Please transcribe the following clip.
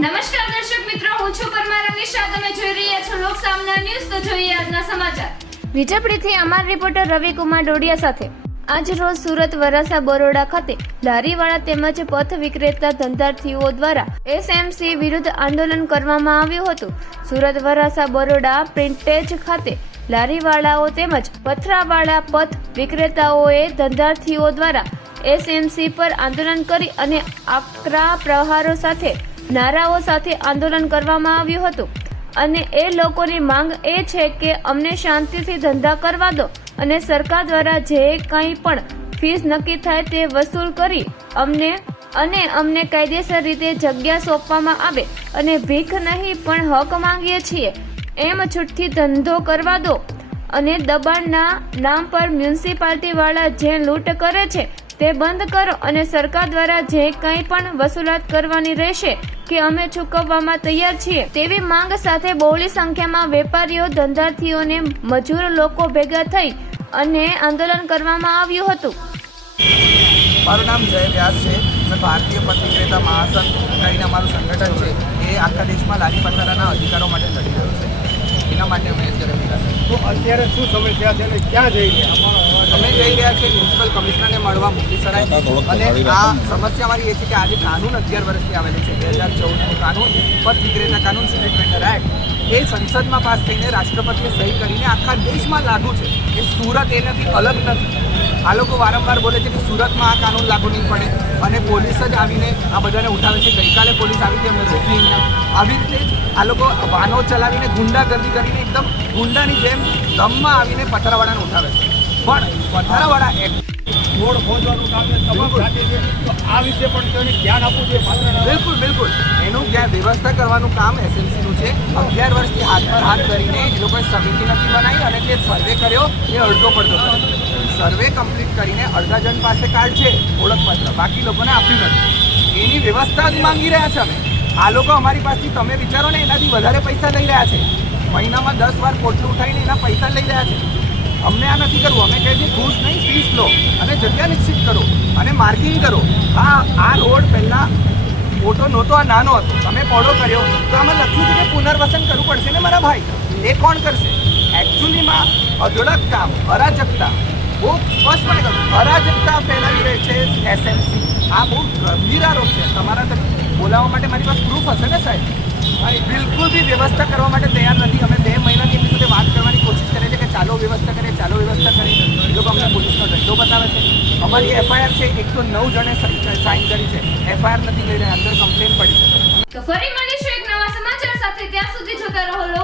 નમસ્કાર દર્શક મિત્રો, હું છું પરમાર અનિશા. તમે જોઈ રહ્યા છો લોક સામના ન્યૂઝ. તો જોઈએ આજના સમાચાર. વિજયપુરથી અમાર રિપોર્ટર રવિકુમાર ડોડિયા સાથે. આજ રોજ સુરત, વરાસા, બરોડા ખાતે લારીવાળા તેમજ પથ વિક્રેતા ધંધાર્થીઓ દ્વારા એસએમસી વિરુદ્ધ આંદોલન કરવામાં આવ્યું હતું. સુરત, વરાસા, બરોડા, પ્રિન્ટેજ ખાતે લારીવાળાઓ તેમજ પથરાવાળા પથ વિક્રેતાઓએ ધંધાર્થીઓ દ્વારા એસએમસી પર આંદોલન કરી અને આકરા પ્રહારો સાથે નારાઓ સાથે આંદોલન કરવામાં આવ્યું હતું. અને એ લોકોની માંગ એ છે કે અમને શાંતિથી ધંધા કરવા દો અને સરકાર દ્વારા જે કંઈ પણ ફીસ નક્કી થાય તે વસૂલ કરી અમને કાયદેસર રીતે જગ્યા સોંપવામાં આવે અને ભીખ નહીં પણ હક માંગીએ છીએ. એમ છૂટથી ધંધો કરવા દો અને દબાણના નામ પર મ્યુનિસિપાલિટી વાળા જે લૂંટ કરે છે તે બંધ કરો અને સરકાર દ્વારા જે કંઈ પણ વસૂલાત કરવાની રહેશે કે અમે ચૂકવવામાં તૈયાર છીએ તેવી માંગ સાથે બહોળી સંખ્યામાં વેપારીઓ, ધંધાર્થીઓને મજૂર લોકો ભેગા થઈ અને આંદોલન કરવામાં આવ્યું હતું. મારું નામ જય વ્યાસ છે. અમે ભારતીય પથ વિક્રેતા મહાસંઘ કરીને અમારું સંગઠન છે એ આખા દેશમાં લારી પથારાના અધિકારો માટે લડી રહ્યું છે. એના માટે અમે અત્યારે ભેગા થયા. તો અત્યારે શું સમસ્યા છે અને ક્યાં જઈ રહ્યા? અમે જઈ રહ્યા છીએ મ્યુનિસિપલ કમિશનરને મળવા મુક્તિસરાય. અને આ સમસ્યા અમારી એ છે કે આજે કાનૂન 11 વર્ષથી આવેલું છે, 2014નું કાનૂન, પથ વિક્રેતા કાનૂન, સ્ટ્રીટ વેન્ડર એક્ટ. એ સંસદમાં પાસ થઈને રાષ્ટ્રપતિએ સહી કરીને આખા દેશમાં લાગુ છે. એ સુરત એનાથી અલગ નથી. આ લોકો વારંવાર બોલે છે કે સુરતમાં આ કાનૂન લાગુ નહીં પડે અને પોલીસ જ આવીને આ બધાને ઉઠાવે છે. ગઈકાલે પોલીસ આવી હતી, અમને રોકી અહીંયા. આવી રીતે આ લોકો વાહનો ચલાવીને ગુંડાગર્દી કરીને એકદમ ગુંડાની જેમ દમમાં આવીને પથરાવાળાને ઉઠાવે છે. પણ પથરાવાળા એક્ટ રોડ ખોદવાનું કામ છે, તમામ સાથે છે, તો આ વિશે પણ તેને ધ્યાન આપવું જોઈએ. પાત્ર બિલકુલ એનું જ્યાં વ્યવસ્થા કરવાનું કામ એસએમસીનું છે. 11 વર્ષથી હાથ પર હાથ કરીને એ લોકોએ સમિતિ નથી બનાવી અને જે સર્વે કર્યો એ અડધો પડધો કર્યો. સર્વે કમ્પ્લીટ કરીને અડધા જણ પાસે કાર્ડ છે, ઓળખપત્ર, બાકી લોકોને આપ્યું નથી. એની વ્યવસ્થા જ માંગી રહ્યા છે અમે. આ લોકો અમારી પાસેથી, તમે વિચારો ને, એનાથી વધારે પૈસા લઈ રહ્યા છે. મહિનામાં 10 વાર પોટલું ઉઠાવીને એના પૈસા લઈ રહ્યા છે. અમને આ નથી કરવું. અમે કહીએ છીએ ઘૂસ નહીં, ફીસ લો અને જગ્યા નિશ્ચિત કરો અને માર્કિંગ કરો. આ રોડ પહેલાં મોટો નહોતો, આ નાનો હતો. તમે પોળો કર્યો તો આમાં લખ્યું છે કે પુનર્વસન કરવું પડશે ને મારા ભાઈ. એ કોણ કરશે? એકચ્યુઅલીમાં અઢળક કામ, અરાજકતા, બહુ સ્પષ્ટપણે કહ્યું, અરાજકતા ફેલાવી રહી છે એસએમસી. આ બહુ ગંભીર આરોપ છે. તમારા તરફ બોલાવવા માટે મારી પાસે પ્રૂફ હશે ને સાહેબ? બિલકુલ બી વ્યવસ્થા કરવા માટે તૈયાર નથી. અમે 2 મહિનાથી એમની સાથે વાત કરવાની કોશિશ કરીએ છીએ કે ચાલો વ્યવસ્થા કરીએ, ચાલો વ્યવસ્થા કરીએ. એ લોકો અમને પોલીસનો દંડો બતાવે છે. અમારી એફઆઈઆર છે, 109 જણે સાઇન કરી છે. એફઆઈઆર નથી કરી રહ્યા, અંદર કમ્પ્લેન પડી છે. તો ફરી મળીશું એક નવા સમાચાર સાથે. ત્યાં સુધી જોતા રહો.